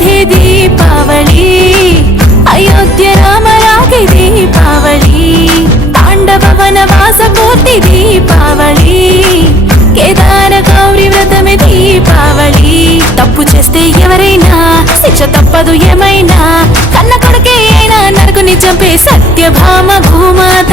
రాధే దీపావళి అయోధ్య రామ రాగి దీపావళి పాండవ వనవాస పూర్తి దీపావళి కేదార గౌరి వ్రతమే దీపావళి తప్పు చేస్తే ఎవరైనా శిక్ష తప్పదు ఏమైనా కన్న కొడుకే అయినా నరకుని చంపే సత్యభామ భూమాత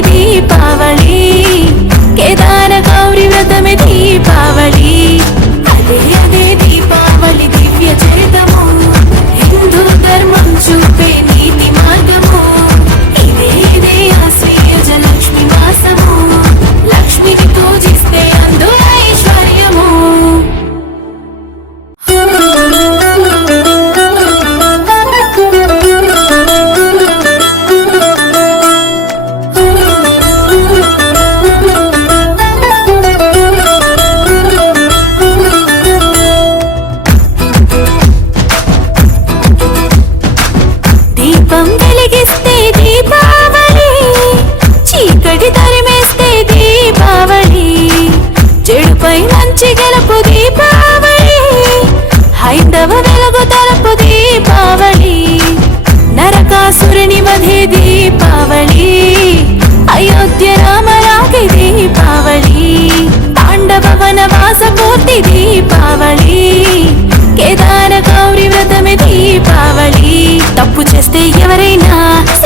baby.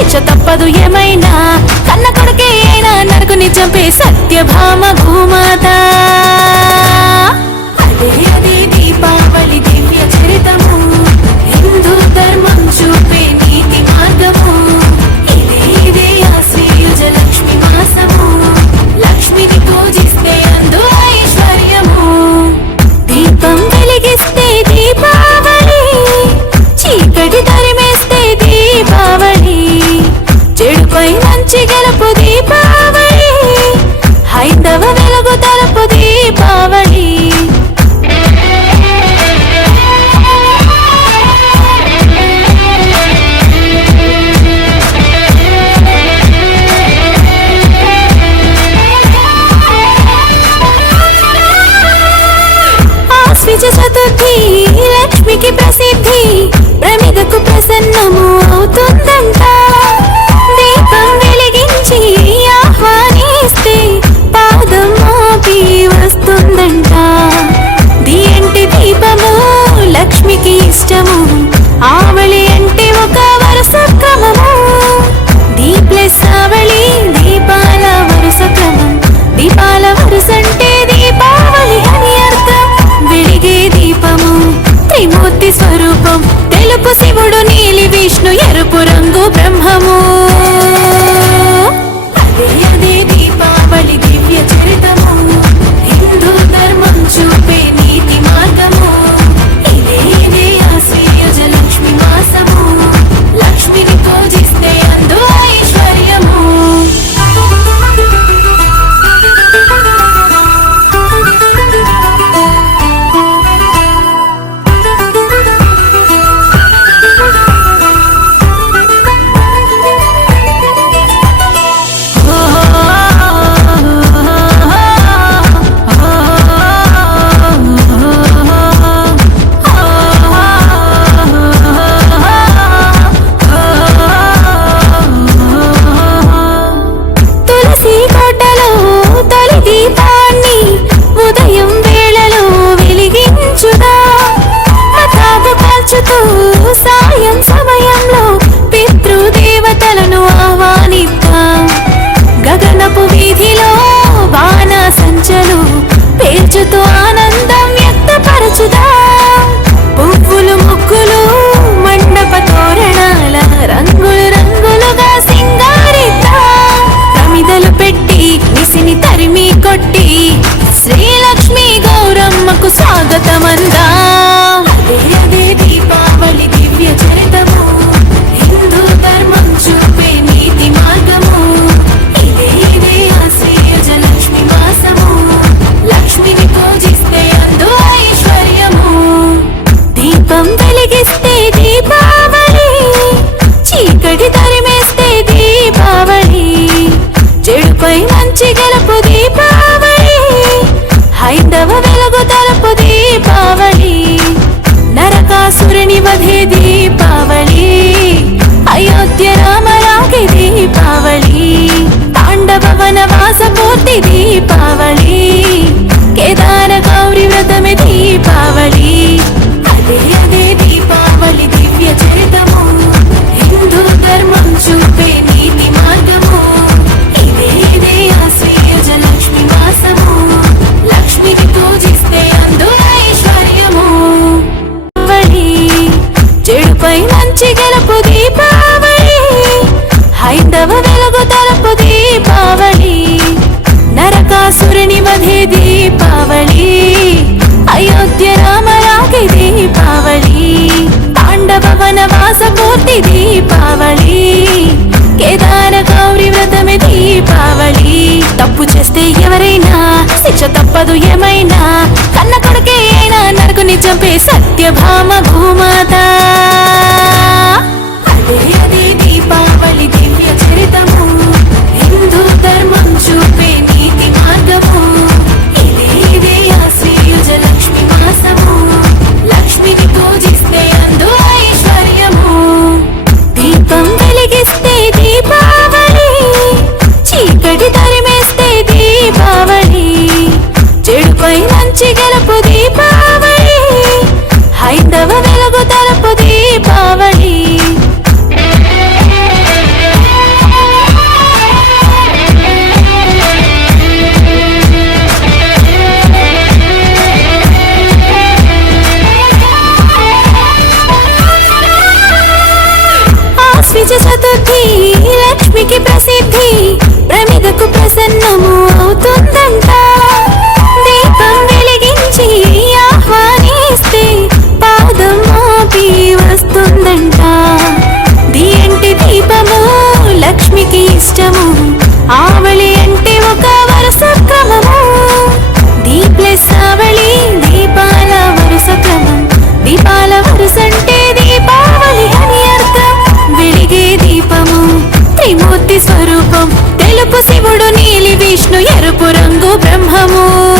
స్వేచ్ఛ తప్పదు ఏమైనా? కన్న కొడుకే అయినా నరకుని చంపే సత్యభామ భూమాత. ఎరుపు రంగు బ్రహ్మము. రాఖీ దీపావళి అయోధ్య రామ రాఖీ దీపావళి పాండవ వనవాస పూర్తి దీపావళి కేదార గౌరి వ్రతమే దీపావళి. తప్పు చేస్తే ఎవరైనా శిక్ష తప్పదు ఏమైనా కన్న కొడుకే అయినా నరకుని చంపే సత్యభామ భూమాత. ఇష్టము ఆవళి అంటే ఒక వరుస క్రమము. డి ప్లస్ ఆవళి దీపాల వరుస క్రమం. దీపాల వరుస అంటే దీపావళి అని అర్థం. వెలిగే దీపము త్రిమూర్తి స్వరూపం. తెలుపు శివుడు నీలి విష్ణు ఎరుపు రంగు బ్రహ్మము.